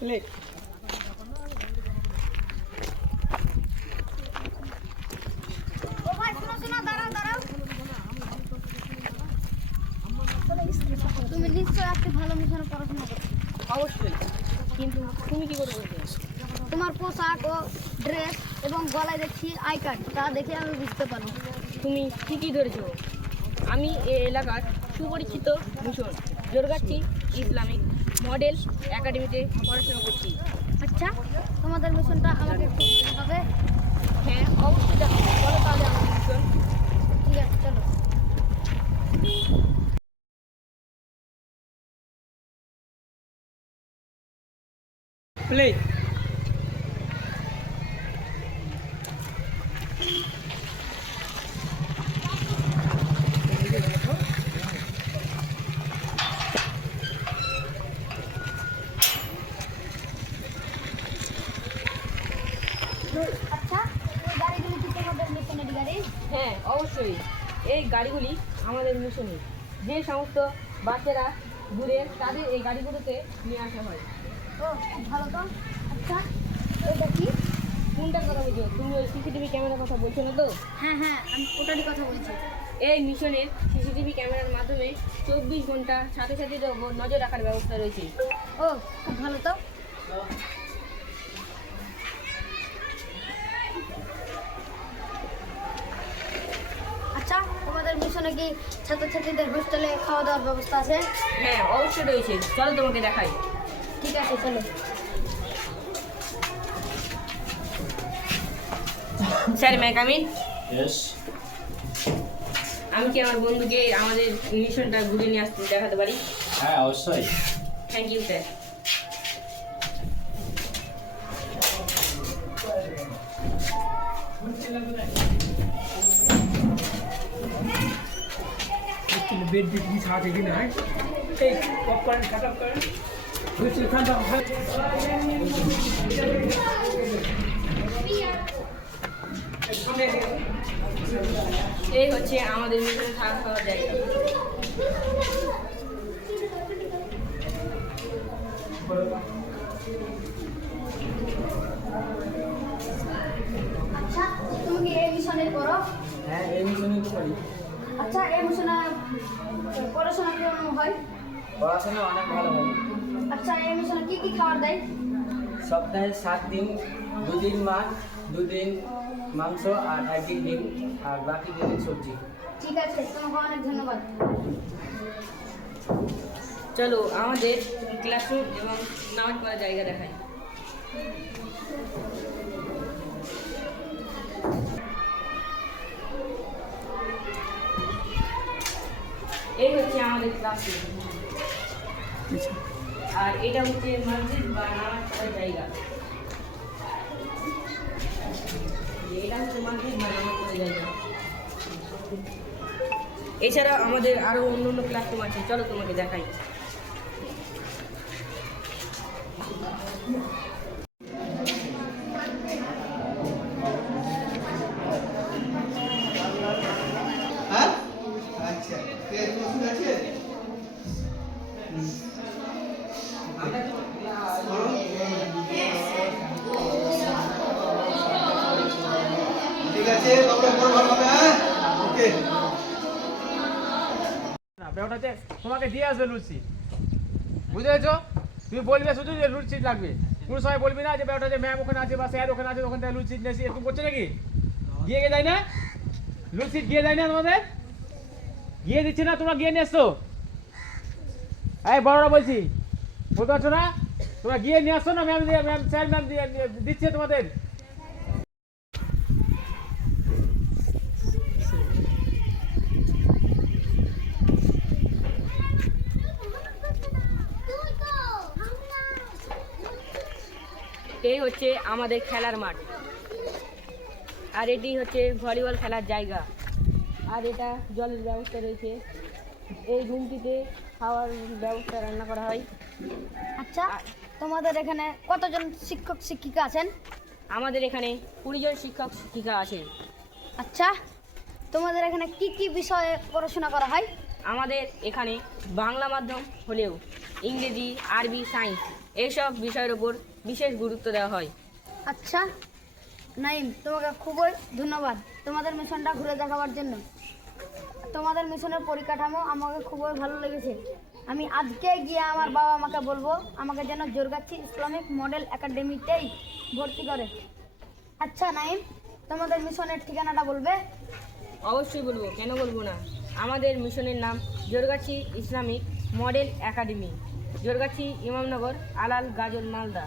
Play. তুমি নিশ্চয়ই একটি ভালো মিশনে পড়াশোনা করছো। অবশ্যই, কিন্তু তুমি কি করে বলতে? তোমার পোশাক ও ড্রেস এবং গলায় দেখছি আই কার্ড, তা দেখে আমি বুঝতে পারলাম। তুমি ঠিকই ধরেছো। আমি এই এলাকার সুপরিচিত মিশন জোরগাছি ইসলামিক মডেল একাডেমিতে পড়াশোনা করছি। আচ্ছা, তোমাদের মিশনটা আমাকে একটু হবে? হ্যাঁ, অবশ্যই দেখো। বলো তাহলে আমাদের মিশন। ঠিক আছে, চলো। প্লে। আচ্ছা, এই গাড়িগুলি কি তোমাদের মিশনের গাড়ি? হ্যাঁ, অবশ্যই। এই গাড়িগুলি আমাদের মিশনে যে সমস্ত বাচ্চারা দূরে তাদের এই গাড়িগুলোতে নিয়ে আসা হয়। ও, ভালো তো। আচ্ছা, এটা কি? কোনটার কথা বলছো? তুমি ওই সিসিটিভি ক্যামেরার কথা বলছো না তো? হ্যাঁ হ্যাঁ, আমি ওটারই কথা বলছি। এই মিশনের সিসিটিভি ক্যামেরার মাধ্যমে 24 ঘন্টা ছাত্রছাত্রীদের ওপর নজর রাখার ব্যবস্থা রয়েছে। ও, খুব ভালো তো। আচ্ছা, তোমাদের মিশনে কি ছাত্রছাত্রীদের হোস্টেলে খাওয়া দাওয়ার ব্যবস্থা আছে? হ্যাঁ, অবশ্যই রয়েছে। চলো তোমাকে দেখাই। ঠিক আছে, চলো। Sir, may come in? Yes. আমি কি আমার বন্ধুকে আমাদের মিশনটা ঘুরে নিয়ে আসতে দেখাতে পারি? হ্যাঁ, অবশ্যই। Thank you sir. बेड भी साथ ही ना है एक पॉपकॉर्न खत्म कर दूसरी खाना है এই হচ্ছে আমাদের মিশনে থাকা খাওয়ার জায়গা। আচ্ছা, তুমি কি এই মিশনে পড়ো? হ্যাঁ এই মিশনে তো পারি আচ্ছা, এই মিশনে পড়াশোনা কেমন হয়? পড়াশোনা অনেক ভালো হবে আচ্ছা, এই মিশনে কি কি খাবার দেয়? সপ্তাহে 7 দিন 2 দিন মাছ 2 দিন মাংস আর 1 দিন ডিম আর বাকি 2 দিন সবজি ঠিক আছে, তোমাকে অনেক ধন্যবাদ। চলো আমাদের ক্লাসরুম এবং নামাজ পড়ার জায়গা দেখাই। এই হচ্ছে আমাদের ক্লাসরুম, আর এটা হচ্ছে মসজিদ বা নামাজ পড়ার জায়গা। এটা হচ্ছে মসজিদ বা নামাজ পড়ার জায়গা। এছাড়া আমাদের আরো অন্য অন্য ক্লাসরুম আছে, চলো তোমাকে দেখাই। হ্যাঁ আচ্ছা কে ওষুধ আছে ঠিক আছে তোমরা পড়ো ভালোভাবে হ্যাঁ ওকে না বেটাতে তোমাকে দিয়ে আসবে লুচি বুঝেছো তুমি বলবে শুধু যে লুচি লাগবে কোন সময় বলবি না যে বেটাতে ম্যাম ওখানে আছে বা স্যার ওখানে আছে ওখান থেকে লুচি নেছি এরকম করছে নাকি গিয়ে যায় না লুচি গিয়ে যায় না তোমাদের গিয়ে দিচ্ছে না তোমরা গিয়ে নিয়ে এসছো এই বড়রা বলছি বুঝতে পারছো না তোমরা গিয়ে নিয়ে আসছো না ম্যাম ম্যাম স্যার ম্যাম দিচ্ছে তোমাদের এই হচ্ছে আমাদের খেলার মাঠ, আর এটি হচ্ছে ভলিবল খেলার জায়গা, আর এটা জলের ব্যবস্থা রয়েছে। এই রুমটিতে খাওয়ার ব্যবস্থা রান্না করা হয়। আচ্ছা, তোমাদের এখানে কতজন শিক্ষক শিক্ষিকা আছেন? আমাদের এখানে 20 জন শিক্ষক শিক্ষিকা আছে। আচ্ছা, তোমাদের এখানে কি কি বিষয়ে পড়াশোনা করা হয়? আমাদের এখানে বাংলা মাধ্যম হলেও ইংরেজি, আরবি, সায়েন্স এইসব বিষয়ের উপর বিশেষ গুরুত্ব দেওয়া হয়। আচ্ছা নাইম, তোমাকে খুবই ধন্যবাদ তোমাদের মিশনটা ঘুরে দেখাবার জন্য। তোমাদের মিশনের পরিকাঠামো আমাকে খুবই ভালো লেগেছে। আমি আজকে গিয়ে আমার বাবা মাকে বলবো আমাকে যেন জোরগাছি ইসলামিক মডেল একাডেমিতেই ভর্তি করে। আচ্ছা নাইম, তোমাদের মিশনের ঠিকানাটা বলবে? অবশ্যই বলবো, কেন বলবো না। আমাদের মিশনের নাম Jorgachhi Islamic model academy, Jorgachhi Imamnagar, আলাল গাজল, মালদা।